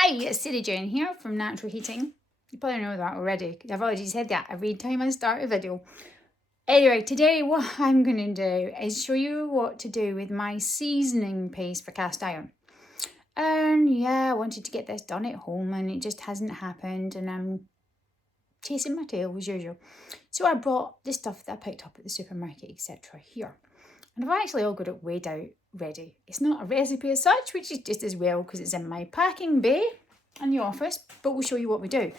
Hi, it's Sarah Jane here from Natural Heating. You probably know that already because I've already said that every time I start a video. Anyway, today what I'm going to do is show you what to do with my seasoning paste for cast iron. And yeah, I wanted to get this done at home and it just hasn't happened and I'm chasing my tail as usual. So I brought the stuff that I picked up at the supermarket, etc. here. And I've actually all got it weighed out ready. It's not a recipe as such, which is just as well because it's in my packing bay in the office, but we'll show you what we do.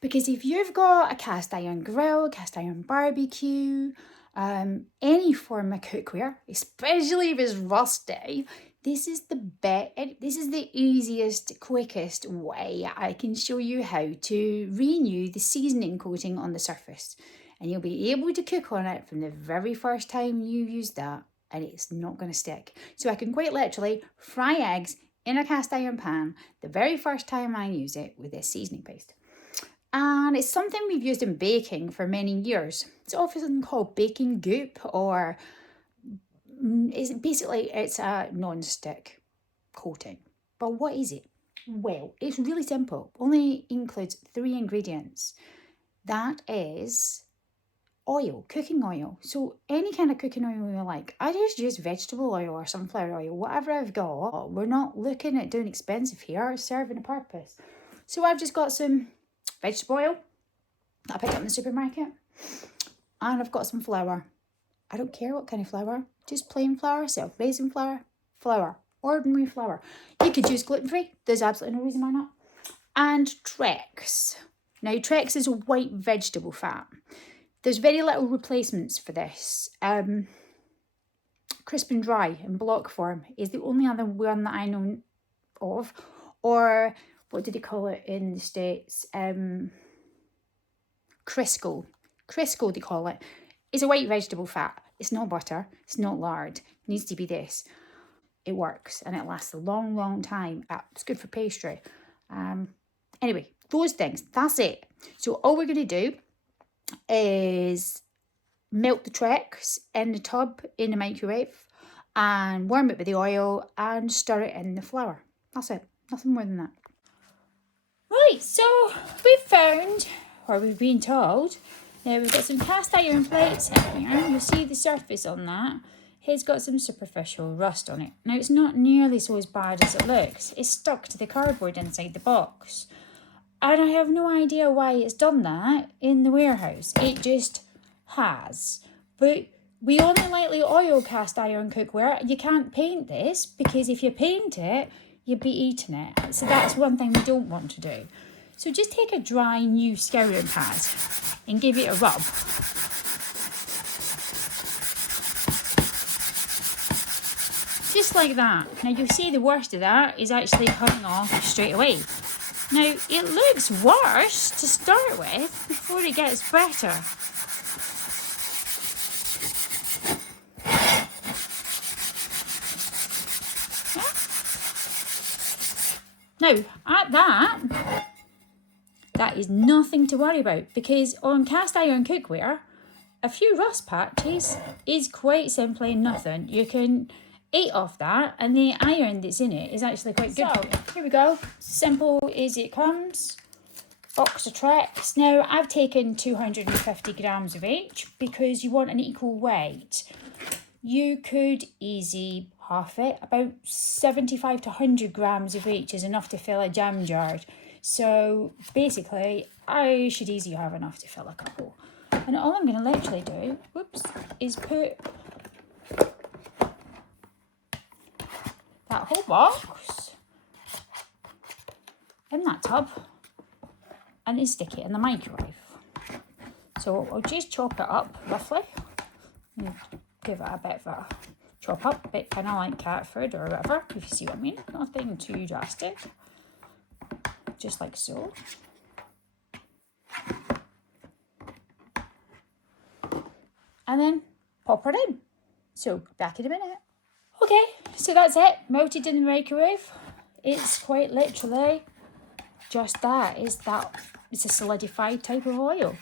Because if you've got a cast iron grill, cast iron barbecue, any form of cookware, especially if it's rusty, this is the easiest, quickest way I can show you how to renew the seasoning coating on the surface. And you'll be able to cook on it from the very first time you use that, and it's not going to stick. So I can quite literally fry eggs in a cast iron pan the very first time I use it with this seasoning paste. And it's something we've used in baking for many years. It's often called baking goop, or it's a non-stick coating. But what is it? Well, it's really simple. Only includes 3 ingredients. That is oil, cooking oil. So any kind of cooking oil you like. I just use vegetable oil or sunflower oil, whatever I've got. We're not looking at doing expensive here, it's serving a purpose. So I've just got some vegetable oil that I picked up in the supermarket. And I've got some flour. I don't care what kind of flour, just plain flour, self-raising flour, ordinary flour. You could use gluten-free, there's absolutely no reason why not. And Trex. Now Trex is a white vegetable fat. There's very little replacements for this. Crisp and Dry in block form is the only other one that I know of. Or what do they call it in the States? Crisco. Crisco they call it. It's a white vegetable fat. It's not butter. It's not lard. It needs to be this. It works and it lasts a long, long time. It's good for pastry. Anyway, those things. That's it. So all we're going to do is melt the Trex in the tub in the microwave and warm it with the oil and stir it in the flour. That's it. Nothing more than that. Right, so we've been told, now we've got some cast iron plates in here. You'll see the surface on that. It's got some superficial rust on it. Now it's not nearly so as bad as it looks. It's stuck to the cardboard inside the box. And I have no idea why it's done that in the warehouse. It just has. But we only lightly oil cast iron cookware. You can't paint this because if you paint it, you'd be eating it. So that's one thing we don't want to do. So just take a dry new scouring pad and give it a rub. Just like that. Now you'll see the worst of that is actually coming off straight away. Now it looks worse to start with before it gets better. Now, at that is nothing to worry about because on cast iron cookware, a few rust patches is quite simply nothing. You can eat off that and the iron that's in it is actually quite good. So, here we go. Simple as it comes. Box of Trex. Now, I've taken 250 grams of each because you want an equal weight. You could easy half it. About 75 to 100 grams of each is enough to fill a jam jar. So basically, I should easily have enough to fill a couple. And all I'm going to literally do, is put that whole box in that tub and then stick it in the microwave. So I'll just chop it up roughly. Give it a bit of a chop up, bit kind of like cat food or whatever, if you see what I mean. Nothing too drastic. Just like so. And then pop it in. So back in a minute. Okay, so that's it. Melted in the microwave. It's quite literally just that. It's a solidified type of oil.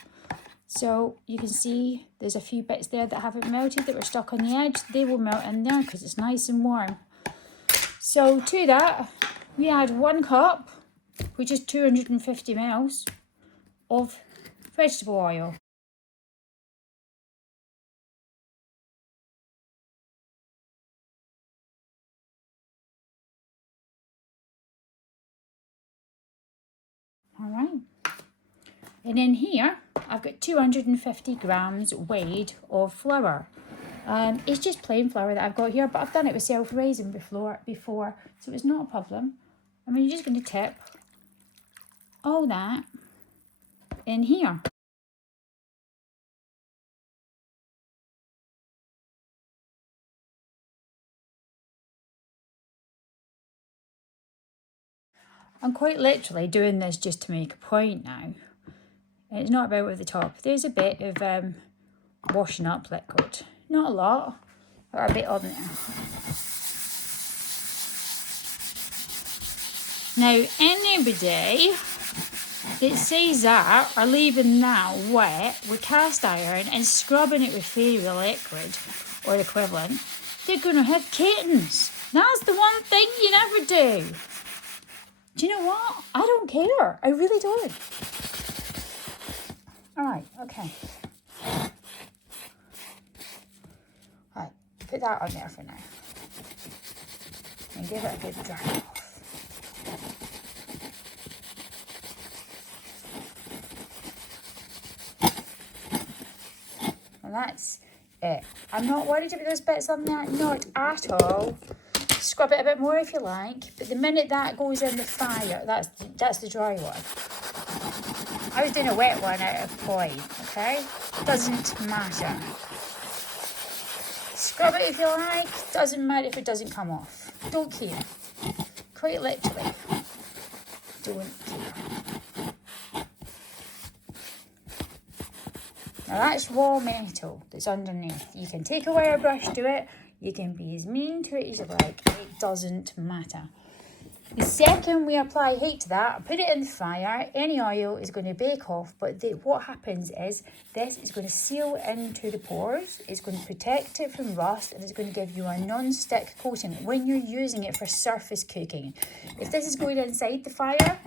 So you can see there's a few bits there that haven't melted that were stuck on the edge. They will melt in there because it's nice and warm. So to that, we add 1 cup which is 250 ml of vegetable oil. All right. And in here, I've got 250 grams weighed of flour. It's just plain flour that I've got here, but I've done it with self-raising before, so it's not a problem. I mean, you're just going to tip all that in here. I'm quite literally doing this just to make a point now. And it's not about at the top. There's a bit of washing up liquid. Not a lot, but a bit on there. Now, anybody that says that are leaving that wet with cast iron and scrubbing it with fairy liquid or equivalent, they're going to have kittens. That's the one thing you never do. Do you know what? I don't care. I really don't. All right, okay. All right, put that on there for now. And give it a good dry off. And that's it. I'm not worried about those bits on there, not at all. Scrub it a bit more if you like, but the minute that goes in the fire, that's the dry one. I was doing a wet one out of point, okay? Doesn't matter. Scrub it if you like, doesn't matter if it doesn't come off. Don't care. Quite literally, don't care. Now that's raw metal that's underneath. You can take a wire brush to it, you can be as mean to it as you like, it doesn't matter. The second we apply heat to that, put it in the fire, any oil is going to bake off, but what happens is this is going to seal into the pores, it's going to protect it from rust, and it's going to give you a non-stick coating when you're using it for surface cooking. If this is going inside the fire,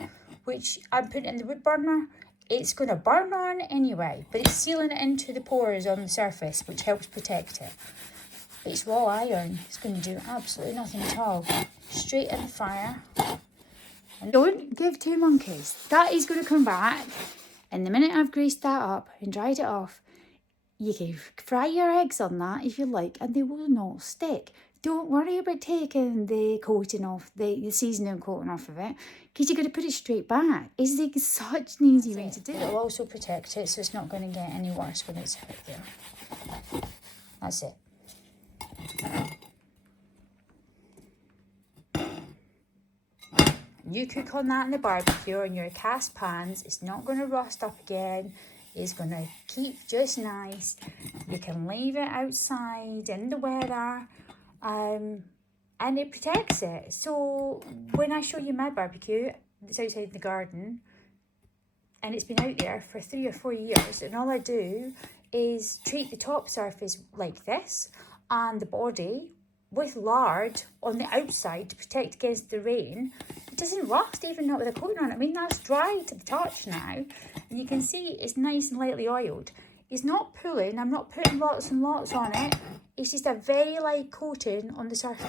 which I'm putting in the wood burner, it's going to burn on anyway, but it's sealing it into the pores on the surface, which helps protect it. It's raw iron. It's going to do absolutely nothing at all. Straight in the fire. And don't give two monkeys. That is going to come back. And the minute I've greased that up and dried it off, you can fry your eggs on that if you like, and they will not stick. Don't worry about taking the coating off, the seasoning coating off of it, because you're going to put it straight back. It's like such an easy way to do it. It'll also protect it, so it's not going to get any worse when it's out there. That's it. You cook on that in the barbecue on your cast pans, it's not going to rust up again, it's going to keep just nice. You can leave it outside in the weather, and it protects it. So when I show you my barbecue, it's outside the garden, and it's been out there for 3 or 4 years, and all I do is treat the top surface like this, and the body with lard on the outside to protect against the rain. It doesn't rust, even not with a coating on it. I mean, that's dry to the touch now, and you can see it's nice and lightly oiled. It's not pulling, I'm not putting lots and lots on it, it's just a very light coating on the surface.